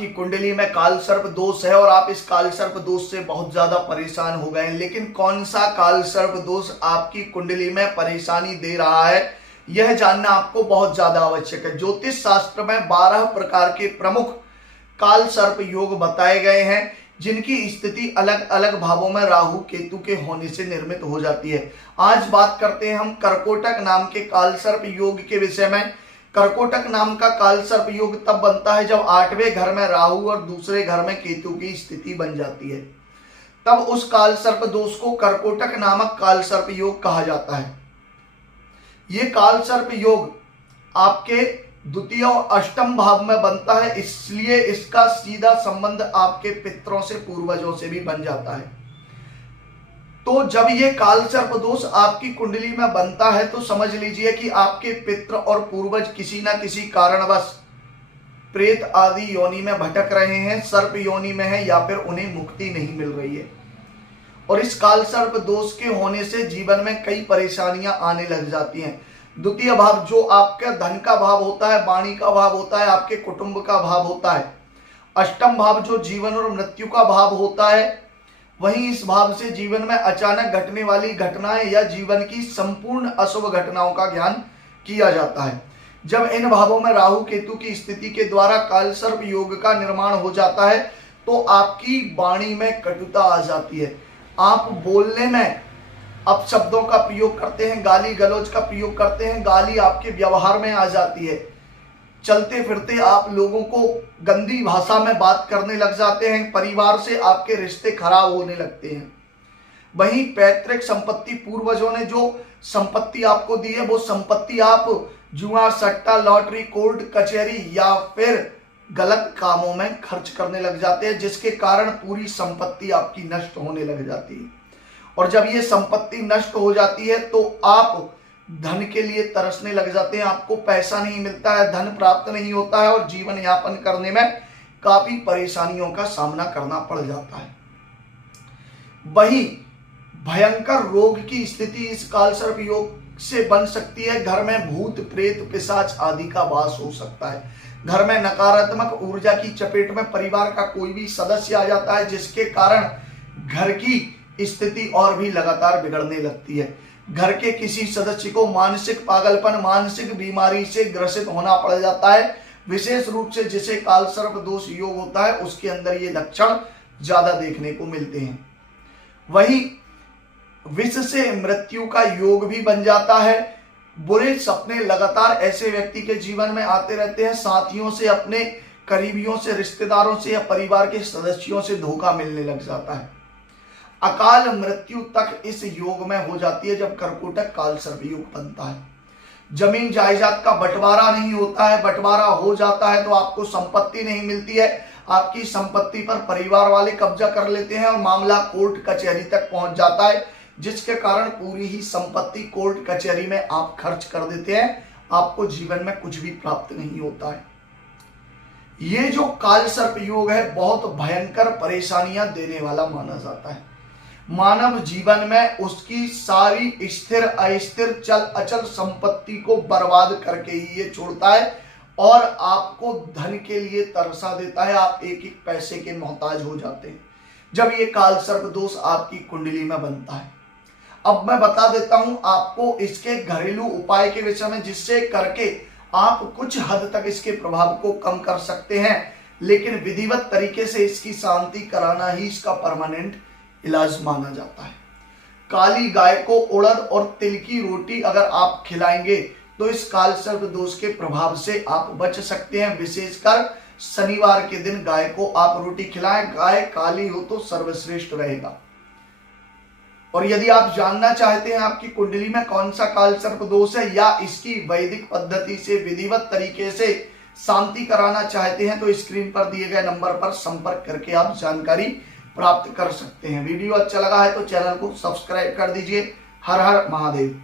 आपकी कुंडली में काल सर्प दोष है और आप इस काल सर्प दोष से बहुत ज्यादा परेशान हो गए हैं, लेकिन कौन सा काल सर्प दोष आपकी कुंडली में परेशानी दे रहा है यह जानना आपको बहुत ज्यादा आवश्यक है। ज्योतिष शास्त्र में 12 प्रकार के प्रमुख काल सर्प योग बताए गए हैं, जिनकी स्थिति अलग अलग भावों में राहु केतु के होने से निर्मित हो जाती है। आज बात करते हैं हम कर्कोटक नाम के काल सर्प योग के विषय में। कर्कोटक नाम का काल सर्प योग तब बनता है जब 8वें घर में राहु और दूसरे घर में केतु की स्थिति बन जाती है, तब उस काल सर्प दोष को कर्कोटक नामक काल सर्प योग कहा जाता है। ये काल सर्प योग आपके द्वितीय और अष्टम भाव में बनता है, इसलिए इसका सीधा संबंध आपके पितरों से, पूर्वजों से भी बन जाता है। तो जब ये काल सर्प दोष आपकी कुंडली में बनता है तो समझ लीजिए कि आपके पितर और पूर्वज किसी ना किसी कारणवश प्रेत आदि योनि में भटक रहे हैं, सर्प योनि में है, या फिर उन्हें मुक्ति नहीं मिल रही है। और इस काल सर्प दोष के होने से जीवन में कई परेशानियां आने लग जाती हैं। द्वितीय भाव जो आपका धन का भाव होता है, वाणी का भाव होता है, आपके कुटुंब का भाव होता है। अष्टम भाव जो जीवन और मृत्यु का भाव होता है, वहीं इस भाव से जीवन में अचानक घटने वाली घटनाएं या जीवन की संपूर्ण अशुभ घटनाओं का ज्ञान किया जाता है। जब इन भावों में राहु केतु की स्थिति के द्वारा काल सर्प योग का निर्माण हो जाता है तो आपकी वाणी में कटुता आ जाती है, आप बोलने में अपशब्दों का प्रयोग करते हैं, गाली गलौज का प्रयोग करते हैं, गाली आपके व्यवहार में आ जाती है, चलते फिरते आप लोगों को गंदी भाषा में बात करने लग जाते हैं, परिवार से आपके रिश्ते खराब होने लगते हैं। वहीं पैतृक संपत्ति, पूर्वजों ने जो संपत्ति आपको दी है वो संपत्ति आप जुआ, सट्टा, लॉटरी, कोर्ट कचहरी या फिर गलत कामों में खर्च करने लग जाते हैं, जिसके कारण पूरी संपत्ति आपकी नष्ट होने लग जाती है। और जब ये संपत्ति नष्ट हो जाती है तो आप धन के लिए तरसने लग जाते हैं, आपको पैसा नहीं मिलता है, धन प्राप्त नहीं होता है और जीवन यापन करने में काफी परेशानियों का सामना करना पड़ जाता है। वहीं भयंकर रोग की स्थिति इस काल सर्प योग से बन सकती है। घर में भूत, प्रेत, पिशाच आदि का वास हो सकता है। घर में नकारात्मक ऊर्जा की चपेट में परिवार का कोई भी सदस्य आ जाता है, जिसके कारण घर की स्थिति और भी लगातार बिगड़ने लगती है। घर के किसी सदस्य को मानसिक पागलपन, मानसिक बीमारी से ग्रसित होना पड़ जाता है। विशेष रूप से जिसे काल सर्प दोष योग होता है उसके अंदर ये लक्षण ज्यादा देखने को मिलते हैं। वहीं विष से मृत्यु का योग भी बन जाता है। बुरे सपने लगातार ऐसे व्यक्ति के जीवन में आते रहते हैं। साथियों से, अपने करीबियों से, रिश्तेदारों से या परिवार के सदस्यों से धोखा मिलने लग जाता है। अकाल मृत्यु तक इस योग में हो जाती है जब कर्कोटक काल सर्प योग बनता है। जमीन जायदाद का बंटवारा नहीं होता है, बंटवारा हो जाता है तो आपको संपत्ति नहीं मिलती है, आपकी संपत्ति पर परिवार वाले कब्जा कर लेते हैं और मामला कोर्ट कचहरी तक पहुंच जाता है, जिसके कारण पूरी ही संपत्ति कोर्ट कचहरी में आप खर्च कर देते हैं, आपको जीवन में कुछ भी प्राप्त नहीं होता है। ये जो काल सर्प योग है बहुत भयंकर परेशानियां देने वाला माना जाता है। मानव जीवन में उसकी सारी स्थिर, अस्थिर, चल अचल संपत्ति को बर्बाद करके ही ये छोड़ता है और आपको धन के लिए तरसा देता है। आप एक एक पैसे के मोहताज हो जाते हैं जब ये काल सर्प दोष आपकी कुंडली में बनता है। अब मैं बता देता हूं आपको इसके घरेलू उपाय के विषय में, जिससे करके आप कुछ हद तक इसके प्रभाव को कम कर सकते हैं, लेकिन विधिवत तरीके से इसकी शांति कराना ही इसका परमानेंट इलाज माना जाता है। काली गाय को उड़द और तिल की रोटी अगर आप खिलाएंगे तो इस काल सर्प दोष के प्रभाव से आप बच सकते हैं। विशेषकर शनिवार के दिन गाय को आप रोटी खिलाएं, गाय काली हो तो सर्वश्रेष्ठ रहेगा। और यदि आप जानना चाहते हैं आपकी कुंडली में कौन सा काल सर्प दोष है या इसकी वैदिक पद्धति से, विधिवत तरीके से शांति कराना चाहते हैं तो स्क्रीन पर दिए गए नंबर पर संपर्क करके आप जानकारी प्राप्त कर सकते हैं। वीडियो अच्छा लगा है तो चैनल को सब्सक्राइब कर दीजिए। हर हर महादेव।